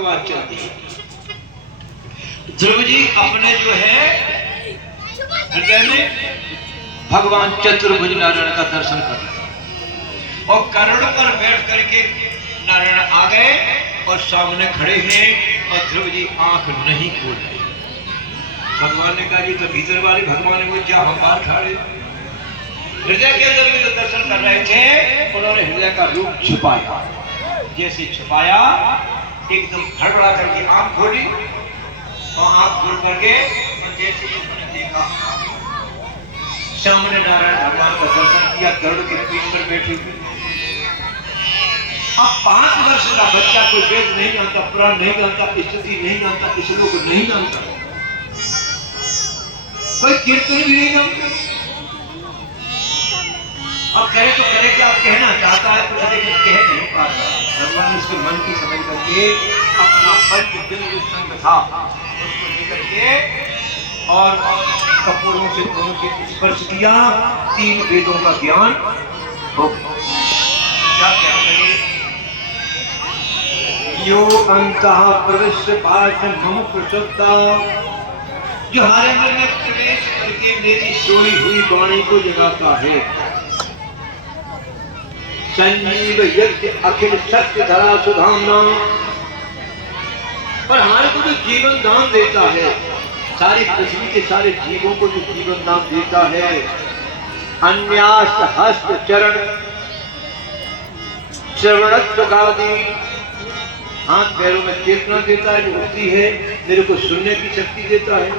भगवान चलते हैं। ध्रुव जी अपने जो है हृदय में भगवान चतुर्भुज नारायण का दर्शन कर रहे और कर्ण पर बैठ करके नारायण आ गए और सामने खड़े हैं और ध्रुव जी आंख नहीं खोल रहे। भगवान ने कहा, ये तो भीतर वाली भगवान है, वो क्या हम बाहर खड़े। हृदय के अंदर में जो दर्शन कर रहे थे उन्होंने हृदय का रूप छुपाया। जैसे छुपाया एकदम हड़बड़ा करके आंख खोली और आंख खोल करके और जैसे उन्होंने देखा सामने नारायण भगवान का दर्शन किया, गरुड़ के पीठ पर बैठे हुए। अब 5 वर्ष का बच्चा कोई वेद नहीं जानता, पुराण नहीं जानता, स्थिति नहीं जानता, श्लोक नहीं जानता, कोई कीर्तन भी नहीं जानता। अब करे तो करे क्या, कहना चाहता है कुछ लेकिन कह नहीं पाता। भगवान ने उसके मन की समझ करके अपना पंच बिंदु संग था उसको लेकर के और कपूरों से दोनों के स्पर्श किया। 3 वेदों का ज्ञान हो गया। क्या क्या करें, यो अंतः प्रविश्य पाठ मम प्रसुप्ता, जो हमारे मन में प्रवेश करके मेरी सोई हुई वाणी को जगाता है। संजीव यज्ञ अखिल सत्य धरा सुधामना, पर हमारे को जो जीवन दान देता है, सारी पृथ्वी के सारे जीवों को जो जीवन दान देता है। अन्यास हस्त चरण श्रवणत्व गादी, हाथ पैरों में चेतना देता है जो उठती है, मेरे को सुनने की शक्ति देता है।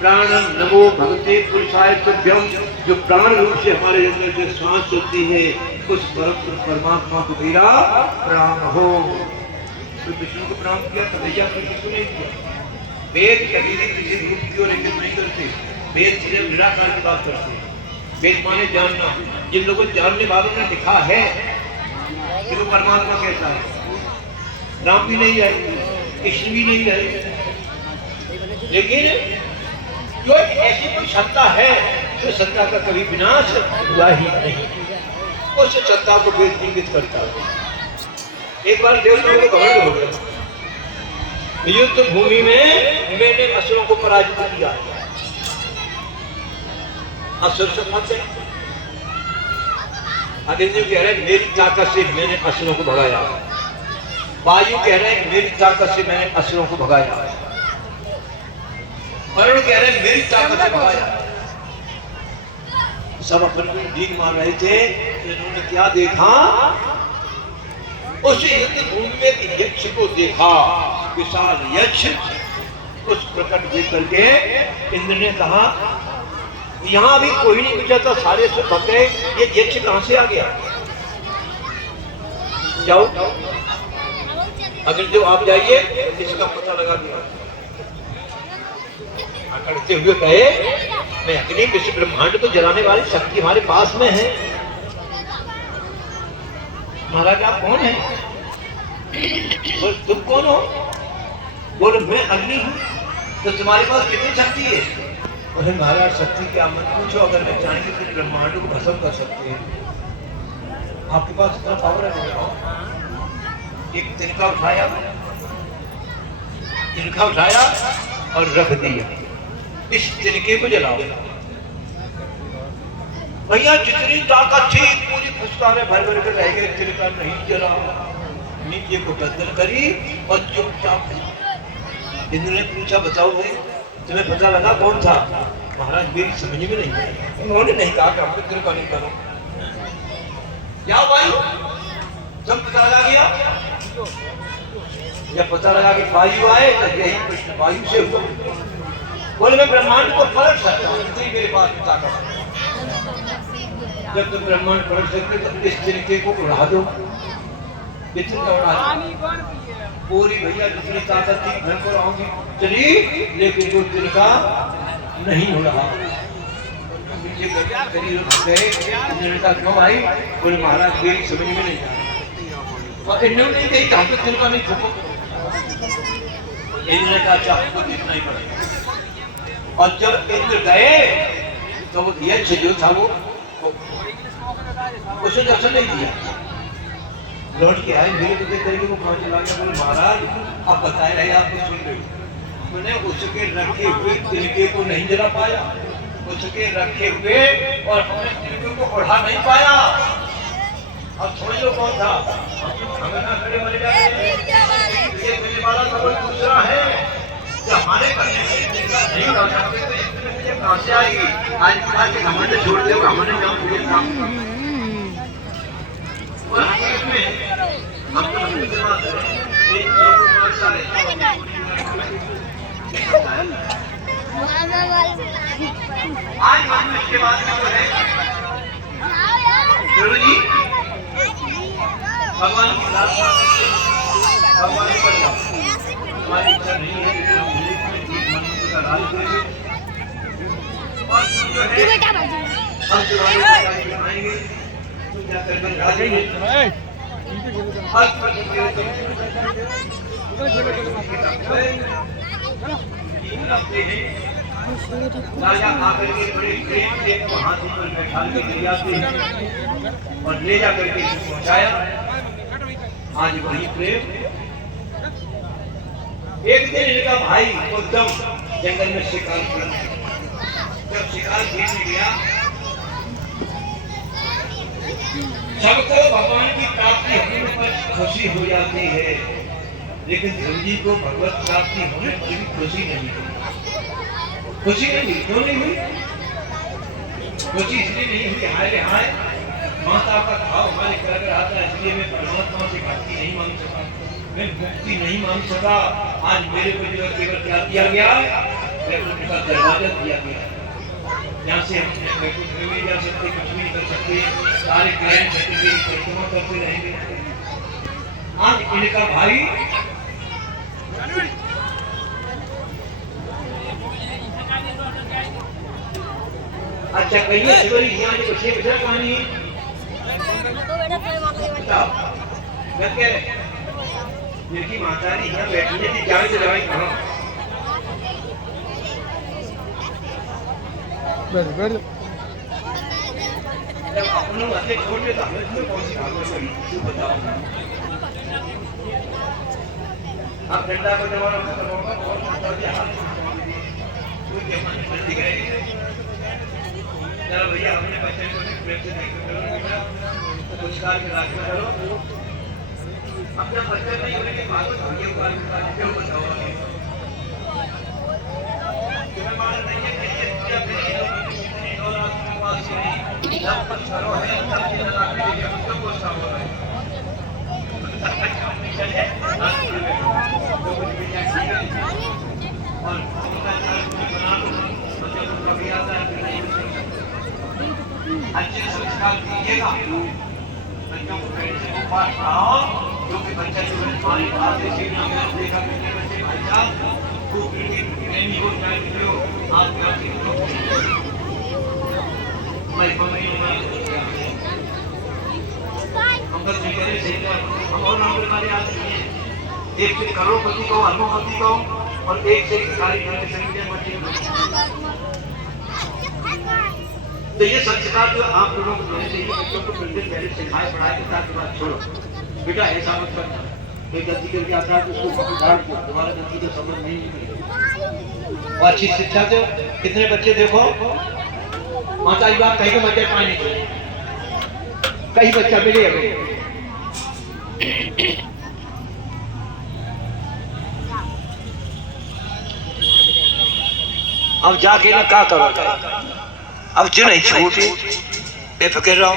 प्राणम नमो भगवते पुरुषाय तुभ्यम, जो प्राण रूप से हमारे अंदर से श्वास चलती है उस परमात्मा को मेरा प्रणाम हो। तो विष्णु को प्रणाम किया, कन्हैया को किसको नहीं किया। वेद कभी भी किसी रूप की ओर इंगित नहीं करते, वेद सिर्फ निराकार की बात करते हैं। वेद माने जानना, जिन लोगों जानने वालों ने लिखा है कि वो परमात्मा कैसा है। राम भी नहीं है, कृष्ण भी नहीं है, लेकिन जो ऐसी कोई सत्ता है तो सत्ता का कभी विनाश हुआ ही नहीं, उस सत्ता को वेद इंगित करता है। एक बार देवताओं को घमंड हो गया, युद्ध भूमि में मैंने असुरों को पराजित किया। असुर समझते आदित्य कह रहे मेरी ताकत से मैंने असुरों को भगाया। वायु कह रहे हैं मेरी ताकत से मैंने असुरों को भगाया। वरुण कह रहे हैं मेरी ताकत से भगाया। सब अपने डीग मार रहे थे। इन्होंने क्या देखा, उस युद्ध भूमि में एक यक्ष को देखा, विशाल यक्ष। उस प्रकट देख करके इंद्र ने कहा यहाँ भी कोई नहीं बचा था, सारे से भग गए, ये यक्ष कहां से आ गया। जाओ अगर जो आप जाइए इसका पता लगा दिया। करते हुए कहे मैं अग्नि विश्व ब्रह्मांड को जलाने वाली शक्ति हमारे पास में है। महाराज आप कौन है? बोल तुम कौन हो? बोल मैं अग्नि हूँ। तो तुम्हारे पास कितनी शक्ति है? बोले महाराज शक्ति क्या मत पूछो, अगर मैं चाहेंगे तो ब्रह्मांड को भस्म कर सकते हैं। आपके पास इतना पावर है। एक तिनका उठाया, तिनका उठाया और रख दिया, इस तिनके को जलाओ। भैया जितनी ताकत थी पूरी फुसकारे भर भर के रह गए, तिनका नहीं जला। नीचे को गर्दन करी और चुपचाप। इंद्र ने पूछा बताओ भाई तुम्हें पता लगा कौन था? महाराज मेरी समझ में नहीं आई। उन्होंने नहीं कहा कि हमको तिनका नहीं करो। क्या भाई सब पता लगा गया। जब पता लगा कि वायु आए तो यही प्रश्न वायु से हुआ। बोले मैं ब्रह्मांड को पलट सकता हूँ, इतनी मेरे पास ताकत है। जब तुम ब्रह्मांड पलट सकते तो इस तिनके को उड़ा दो। इतना उड़ा दो पूरी भैया जितनी ताकत थी घर पर आऊंगी चली, लेकिन वो तिनका नहीं हो रहा। क्यों भाई? बोले महाराज मेरी समझ में नहीं आ। और इन्होंने नहीं कही हम तो तिनका नहीं ठोको। इन्होंने कहा चाहे को देखना ही पड़ेगा। और जब इंद्र गए तो वो यक्ष जो था वो उसे दर्शन नहीं दिया। लौट के आए, मेरे को देख करके वो कहाँ चला गया। बोले महाराज अब बताए रहे, आप कुछ सुन रहे हो? मैंने उसके रखे हुए तिनके को नहीं जला पाया, उसके रखे हुए और हमने तिनके को उड़ा नहीं पाया। अब समझ लो कौन था? हमें ना खड़े मर जाते। ये मेरे वाला सवाल दूसरा है कि हमारे करने से नहीं कर सकते तो इसमें कहाँ से आएगी? आज के घमंड छोड़ दो, हमारे नाम पूरे काम और इसमें हम तो दूसरी बात है, एक लोग मारता है आज हम इसके बाद में है गुरु जी भगवान की प्रार्थना भगवान पर हमारी इच्छा नहीं है कि हम मन का राज करें और जो है हम तुम्हारे आएंगे तो क्या करके राजेंगे राजा आकर के बड़े प्रेम से हाथी पर बैठा के ले जाते हैं और ले जाकर के पहुंचाया। आज वही प्रेम। एक दिन इनका भाई उद्धव जंगल में शिकार करने, जब शिकार खेलने गया, सबको भगवान की प्राप्ति होने पर खुशी हो जाती है, लेकिन ध्रुव जी को भगवत प्राप्ति होने पर भी खुशी नहीं हुई। खुशी नहीं हुई, क्यों नहीं हुई? खुशी इसलिए नहीं हुई, हाय रे हाय माता का भाव हमारे कर आता है, इसलिए मैं परमात्मा से भक्ति नहीं मांग सका, मैं मुक्ति नहीं मांग सका। आज मेरे को जो केवल क्या दिया गया, वैकुंठ का दरवाजा दिया गया, यहाँ से हम वैकुंठ में नहीं जा सकते, कुछ भी नहीं कर सकते, सारे ग्रहण घटित परिक्रमा करते रहेंगे। आज इनका भाई अच्छा कहिए शिवरी यहाँ की कुछ है कहानी जिनकी माता जी यहाँ बैठी थी, जाए तो जाए कहाँ? जब अपनों अच्छे छोड़ देता हमें इसमें कौन सी भागवत पड़ी तू बताओ। अब ठंडा का जमाना खत्म होगा और चलो भैया अपने बच्चे को प्रेम से देखो, करो बेटा पुरस्कार के रास्ते करो, अपना बच्चा नहीं होने के बाद भैया को क्यों बताओ तुम्हें मालूम नहीं है कैसे पूजा करिए इतनी दौलत के पास नहीं सब कुछ करो है सब चीज लगा के लिए क्यों गुस्सा हो रहा है चले तो कुछ भी चाहिए और उनका बना तो जब कभी आता है फिर नहीं अच्छे संस्कार दीजिएगा बच्चों को पहले से वो पाठ पढ़ाओ क्योंकि बच्चा जो है हमारी बात से सीखना है देखा करने बच्चे भाई साहब खूब प्रेमी हो जाए जो आप क्या मैं अंकल जी करे से हम और नाम वाले आदमी हैं, एक से करोड़पति को अनुभवती को और एक से भिखारी करने संख्या बच्चे। तो ये संस्कार जो आप लोगों को देने चाहिए बच्चों को कुछ दिन पहले सिखाए पढ़ाए के साथ बात छोड़ो बेटा ऐसा मत करना, कोई गलती करके आता है तो उसको पकड़ के तुम्हारा गलती का समझ नहीं निकलेगा और अच्छी शिक्षा दो। कितने बच्चे देखो माता जी बात कहीं को बच्चे पानी कहीं बच्चा मिले हमें अब जाके ना क्या करो अब जो नहीं छूटी बेफिक्र रहो।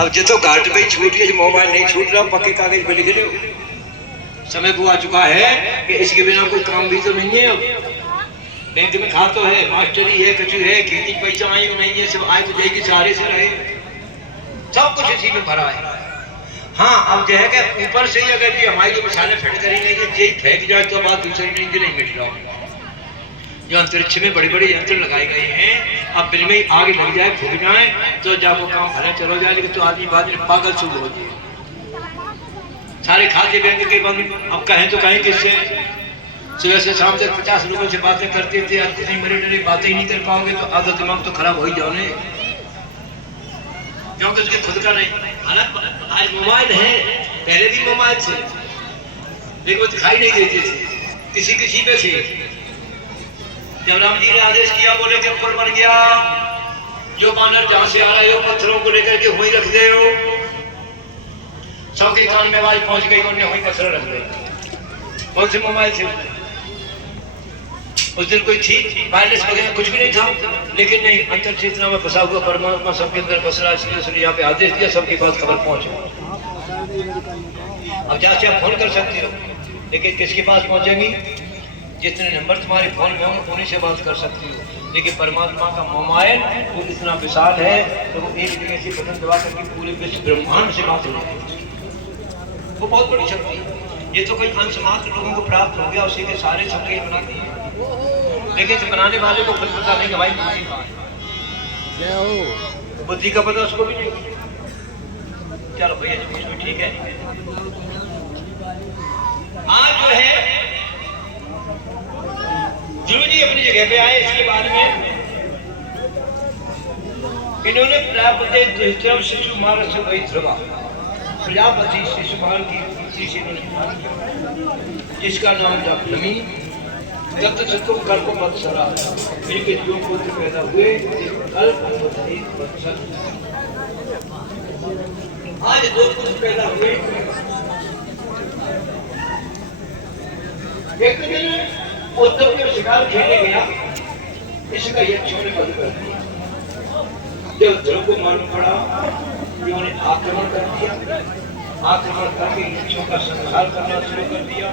अब जो तो घाट पे छूटी है मोबाइल नहीं छूट रहा पक्के कागज पे लिख रहे हो। समय को आ चुका है कि इसके बिना कोई काम भी तो नहीं है। अब बैंक में खाता तो है, मास्टरी है, कुछ है, खेती पैसा आई नहीं है, सब आए तो जाएगी सहारे से रहे, सब कुछ इसी में भरा है। हाँ अब जो है कि ऊपर से ही अगर हमारी जो मिसालें फेंक करेंगे यही फेंक जाए तो बात दूसरी नहीं मिट रहा। जो अंतरिक्ष में बड़े बड़े यंत्र लगाए गए हैं, अब बिल में आगे लग जाए फूक जाए तो जाको काम भले चलो जाए, लेकिन तो आदमी बाद में पागल शुरू हो जाए। सारे खाद्य बैंक के बंद, अब कहें तो कहें किससे? सुबह से शाम तक 50 लोगों से बातें करते थे, आज इतनी बड़ी बड़ी बातें ही नहीं कर पाओगे तो आधा दिमाग तो खराब हो ही जाओगे। क्योंकि उसके खुद का नहीं। हालांकि आज मोबाइल है, पहले भी मोबाइल थे लेकिन वो दिखाई नहीं देते थे, किसी किसी पे थे। जब राम जी ने आदेश किया, बोले कि पुल बन गया, जो बानर जहां से आ रहे हो पत्थरों को लेकर के वहीं रख दे हो। सबके कान में आवाज पहुंच गई, उन्हें वहीं पत्थर रख गए। कौन से मोबाइल थे उस दिन? कोई थी वायरलेस वगैरह कुछ भी नहीं था, लेकिन नहीं, अंतर चेतना में फंसा हुआ परमात्मा सबके अंदर बस रहा, इसलिए यहाँ पे आदेश दिया, सबके पास खबर पहुंचे। अब जाके आप फोन कर सकते हो, लेकिन किसके पास पहुंचेंगी? जितने नंबर तुम्हारे फोन में होंगे उन्हीं से बात कर सकती हो। लेकिन परमात्मा का मोबाइल वो इतना विशाल है तो वो एक जगह से बटन दबा करके पूरे विश्व ब्रह्मांड से बात हो जाती है। वो बहुत बड़ी शक्ति है। ये तो कोई अंश मात्र लोगों को प्राप्त हो गया, उसी के सारे शक्ति बना दिए, लेकिन तो बनाने वाले को खुद पता नहीं कि भाई बुद्धि का पता उसको भी नहीं। चलो भैया जी ठीक है। आज जो है ध्रुव जी अपनी जगह पे आए, इसके बाद में इन्होंने प्रजापति शिशु मार से वही ध्रुवा, प्रजापति शिशुपाल की पुत्री से इन्होंने, जिसका नाम था भ्रमी, तत्व चतुर कल्प वत्सरा। इनके जो पुत्र पैदा हुए कल्प एक वत्सर। आज दो पुत्र पैदा हुए। एक दिन उद्धव के शिकार खेलने गया, इसका यक्षों ने बंद कर दिया। जब ध्रुव को मालूम पड़ा कि उन्हें आक्रमण कर दिया, आक्रमण करके यक्षों का संहार करना शुरू कर दिया।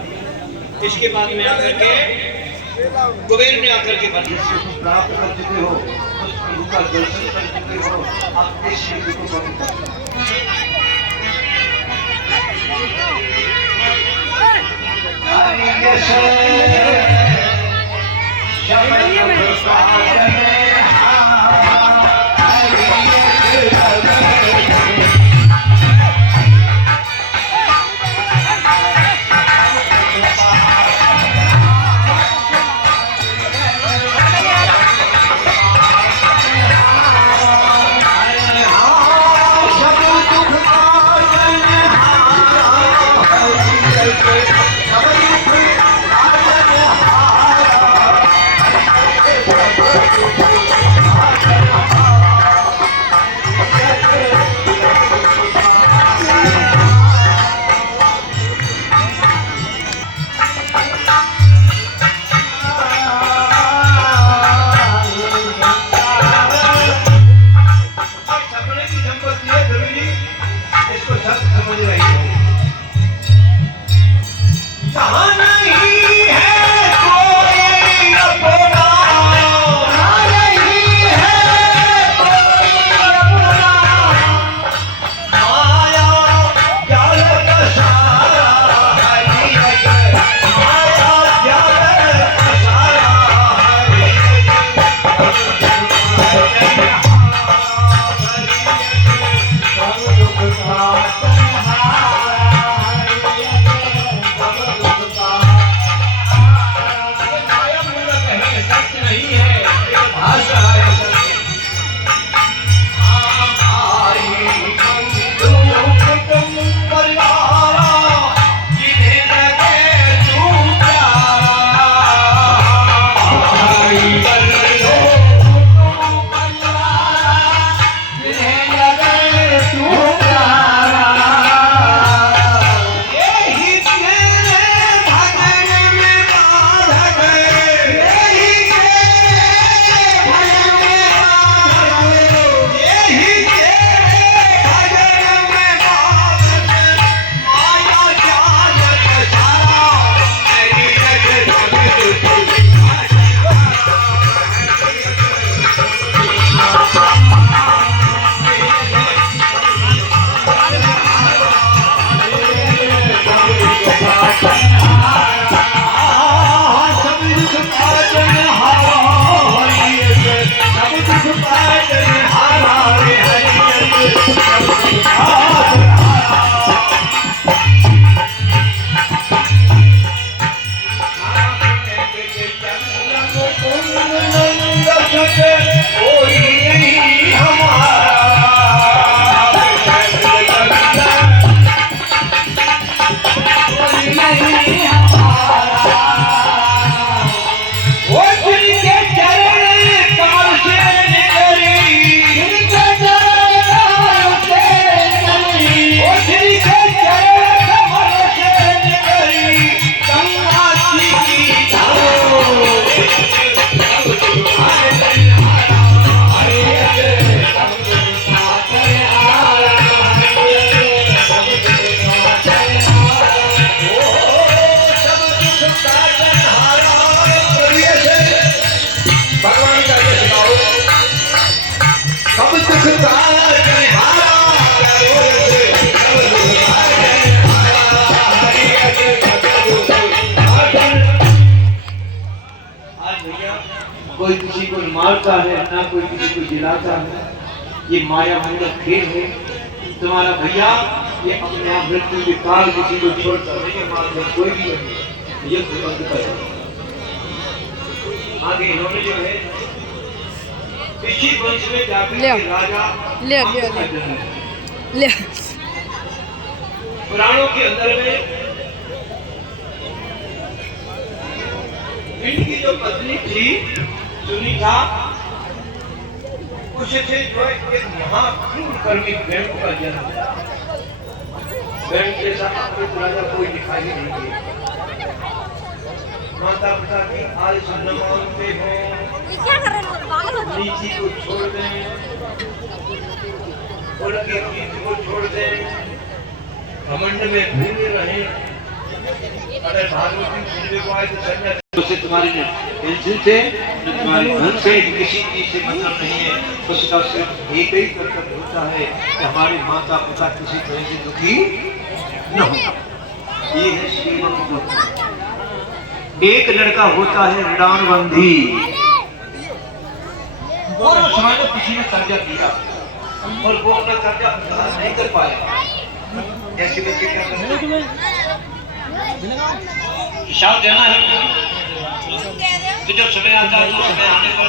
इसके बाद में आकर के कुबेर ने आकर के प्राप्त कर चुके हो, उस प्रभु का दर्शन कर चुके हो, आप इस शिव को मारता है, ना कोई किसी को जिलाता है। ये माया मूलक खेल है। तुम्हारा भैया ये अपने आप मृत्यु के काल किसी को छोड़ता नहीं, मारता कोई भी नहीं। ये खुदा का आगे इन्होंने जो है इसी वंश में जाकर राजा ले पुराणों के अंदर में इनकी जो पत्नी थी सुनीता, उससे जो एक महाक्रूर कर्मी वेणु का जन्म हुआ। वेणु जैसा अद्भुत राजा कोई दिखाई नहीं दिया। माता पिता की आदेश न मानते हो, नीति को छोड़ दें, उनके गीत को छोड़ दें, घमंड में भूले रहें। अगर भागवत सुनने को आए तो संज्ञा से तुम्हारी टेंशन से, तुम्हारे धन से, किसी चीज से मतलब नहीं है। उसका सिर्फ एक ही कर्तव्य होता है कि हमारे माता पिता किसी तरह से दुखी न हो। ये है सेवक। एक लड़का होता है ऋणानुबंधी, वो समय में किसी ने कर्जा किया और वो अपना कर्जा अदा नहीं कर पाया। ऐसे बच्चे क्या करते हैं? हिसाब देना है तो जब समय आता है तो समय आने पर